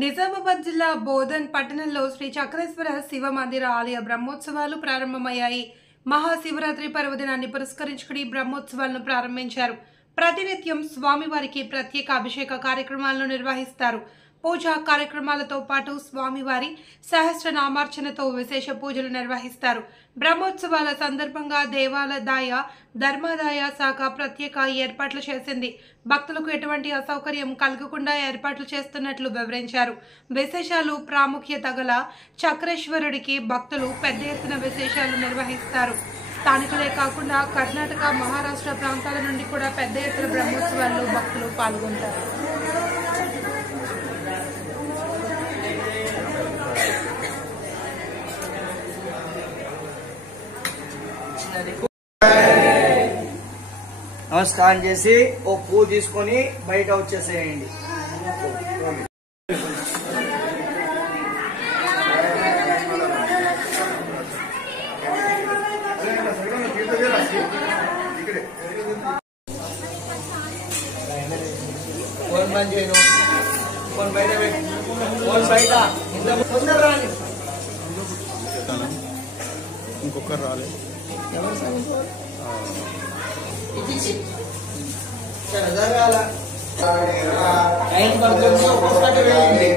నిజామాబాద్ జిల్లా బోధన్ పట్టణంలో శ్రీ చక్రేశ్వర శివ మందిర ఆలయ బ్రహ్మోత్సవాలు ప్రారంభమయ్యాయి. మహాశివరాత్రి పర్వదినాన్ని పురస్కరించుకుని బ్రహ్మోత్సవాలను ప్రారంభించారు. ప్రతినిత్యం స్వామివారికి ప్రత్యేక అభిషేక కార్యక్రమాలను నిర్వహిస్తారు. పూజా కార్యక్రమాలతో పాటు స్వామివారి సహస్రనామార్చనతో విశేష పూజలు నిర్వహిస్తారు. బ్రహ్మోత్సవాల సందర్భంగా దేవాలయ ధర్మాదాయ శాఖ ప్రత్యేక ఏర్పాట్లు చేసింది. భక్తులకు ఎటువంటి అసౌకర్యం కలగకుండా ఏర్పాట్లు చేస్తున్నట్లు వివరించారు. విశేషాలు ప్రాముఖ్యత గల చక్రేశ్వరుడికి భక్తులు పెద్ద ఎత్తున విశేషాలు నిర్వహిస్తారు. స్థానికులే కాకుండా కర్ణాటక, మహారాష్ట్ర ప్రాంతాల నుండి కూడా పెద్ద ఎత్తున బ్రహ్మోత్సవాల్లో భక్తులు పాల్గొంటారు. నమస్కారం చేసి ఓ పువ్వు తీసుకొని బయట వచ్చేసేయండి. ఫోన్ బంద్ చేయను, ఫోన్ బయట పెట్టి, ఫోన్ బయట తొందర రాని, ఇంకొకరు రాలేదు. జరగాల టైం పడుతుంది. ఒక్కొక్కటి వేయండి.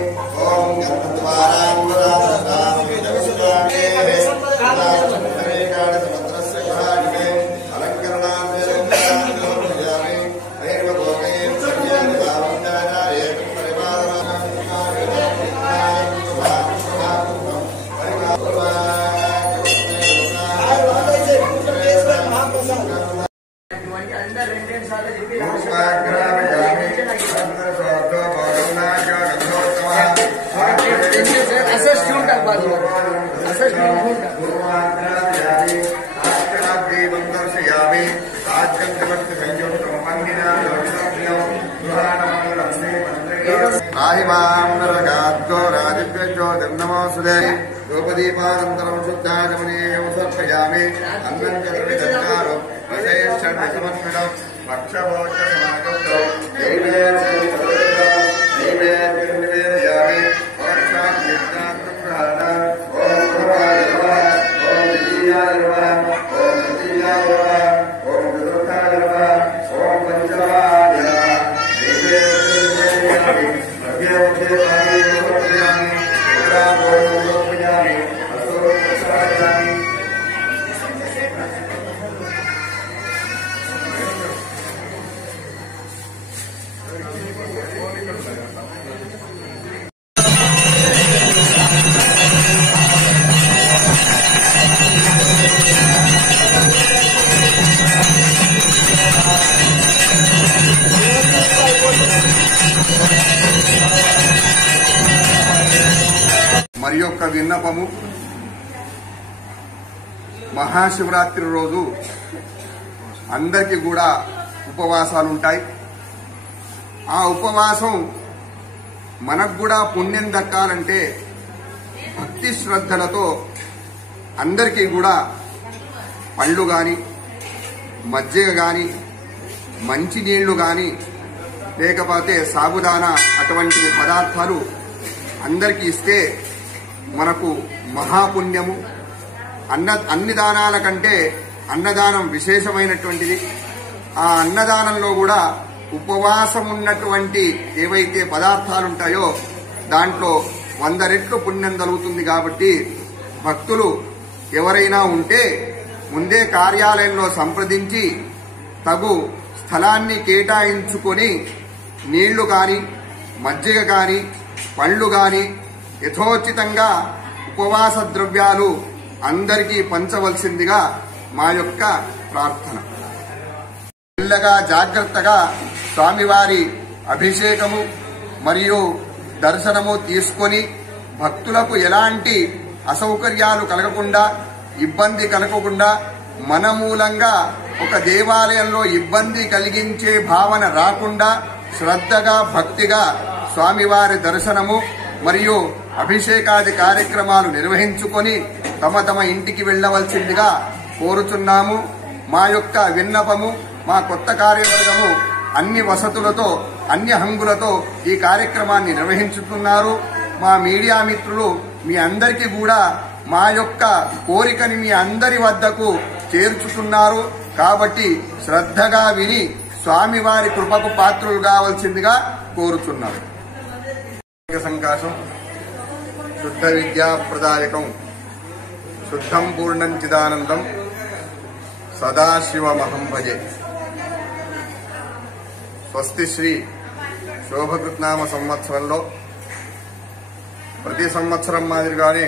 రాజివ్యోర్నమోసుదే రూపదీపానంతరం శుద్ధాచమనీయం సమర్పయామి. అన్నం చతుర్విధానం విశేషమన్వితం భక్షభోజనమాగతం మరి యొక్క విన్నపము. మహాశివరాత్రి రోజు అందరికీ కూడా ఉపవాసాలు ఉంటాయి. ఆ ఉపవాసం మనకు కూడా పుణ్యం దక్కాలంటే భక్తి శ్రద్ధలతో అందరికీ కూడా పళ్ళు కానీ, మజ్జిగ కానీ, మంచినీళ్లు కానీ, లేకపోతే సాబుదానా అటువంటి పదార్థాలు అందరికీ ఇస్తే మనకు మహాపుణ్యము. అన్ని దానాల కంటే అన్నదానం విశేషమైనటువంటిది. ఆ అన్నదానంలో కూడా ఉపవాసం ఉన్నటువంటి ఏవైతే పదార్థాలుంటాయో దాంట్లో 100 రెట్లు పుణ్యం కలుగుతుంది. కాబట్టి భక్తులు ఎవరైనా ఉంటే ముందే కార్యాలయంలో సంప్రదించి తగు స్థలాన్ని కేటాయించుకొని నీళ్లు కానీ, మజ్జిగ కానీ, పళ్ళు కానీ యథోచితంగా ఉపవాస ద్రవ్యాలు అందరికీ పంచవలసిందిగా మా యొక్క ప్రార్థన. మెల్లగా జాగ్రత్తగా స్వామివారి అభిషేకము మరియు దర్శనము తీసుకొని భక్తులకు ఎలాంటి అసౌకర్యాలు కలగకుండా, ఇబ్బంది కలగకుండా, మన మూలంగా ఒక దేవాలయంలో ఇబ్బంది కలిగించే భావన రాకుండా శ్రద్ధగా, భక్తిగా స్వామివారి దర్శనము మరియు అభిషేకాది కార్యక్రమాలు నిర్వహించుకొని తమ తమ ఇంటికి వెళ్లవలసిందిగా కోరుచున్నాము. మా యొక్క విన్నపము, మా కొత్త కార్యవర్గము అన్ని వసతులతో అన్య హంగులతో ఈ కార్యక్రమాన్ని నిర్వహించుతున్నారు. మా మీడియా మిత్రులు మీ అందరికీ కూడా మా యొక్క కోరికని మీ అందరి వద్దకు చేర్చుతున్నారు. కాబట్టి శ్రద్ధగా విని స్వామివారి కృపకు పాత్రులు కావాల్సిందిగా కోరుచున్నారు. సంకాశం శుద్ధ విద్యాప్రదాయకం శుద్ధం పూర్ణం చిదానందం సదాశివమహం భజే. స్వస్తి శ్రీ శోభకృత్నామ సంవత్సరంలో ప్రతి సంవత్సరం మాదిరిగానే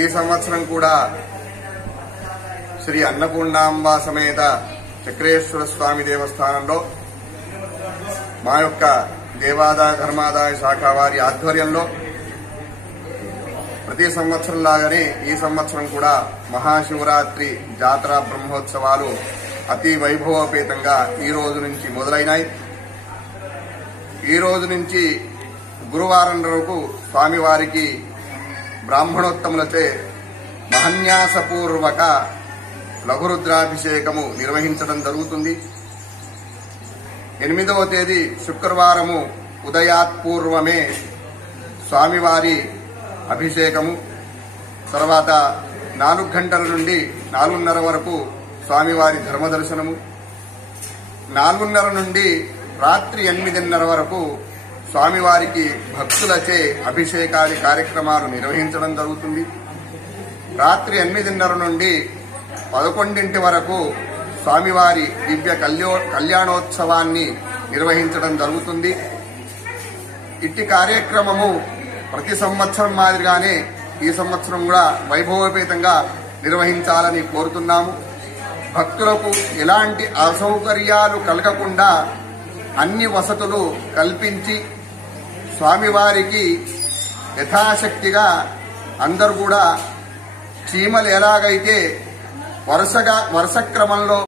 ఈ సంవత్సరం కూడా శ్రీ అన్నపూర్ణాంబ సమేత చక్రేశ్వర స్వామి దేవస్థానంలో మా యొక్క దేవాదాయ ధర్మాదాయ శాఖ వారి ఆధ్వర్యంలో ప్రతి సంవత్సరం లాగానే ఈ సంవత్సరం కూడా మహాశివరాత్రి జాతర బ్రహ్మోత్సవాలు అతి వైభవోపేతంగా ఈ రోజు నుంచి మొదలైనాయి. ఈ రోజు నుంచి గురువారం వరకు స్వామివారికి బ్రాహ్మణోత్తములచే మహన్యాసపూర్వక లఘురుద్రాభిషేకము నిర్వహించడం జరుగుతుంది. 8వ తేదీ శుక్రవారము ఉదయాత్పూర్వమే స్వామివారి అభిషేకము, తర్వాత 4 గంటల నుండి 4:30 వరకు స్వామివారి ధర్మదర్శనము, 4:30 నుండి రాత్రి 8:30 వరకు స్వామివారికి భక్తులచే అభిషేకాది కార్యక్రమాలు నిర్వహించడం జరుగుతుంది. రాత్రి 8:30 నుండి 11 వరకు స్వామివారి దివ్య కళ్యాణోత్సవాన్ని నిర్వహించడం జరుగుతుంది. ఇట్టి కార్యక్రమము ప్రతి సంవత్సరం మాదిరిగానే ఈ సంవత్సరం కూడా వైభవోపేతంగా నిర్వహించాలని కోరుతున్నాము. భక్తులకు ఎలాంటి అసౌకర్యాలు కలగకుండా అన్ని వసతులు కల్పించి స్వామివారికి యథాశక్తిగా అందరూ కూడా చీమలు ఎలాగైతే వరుస క్రమంలో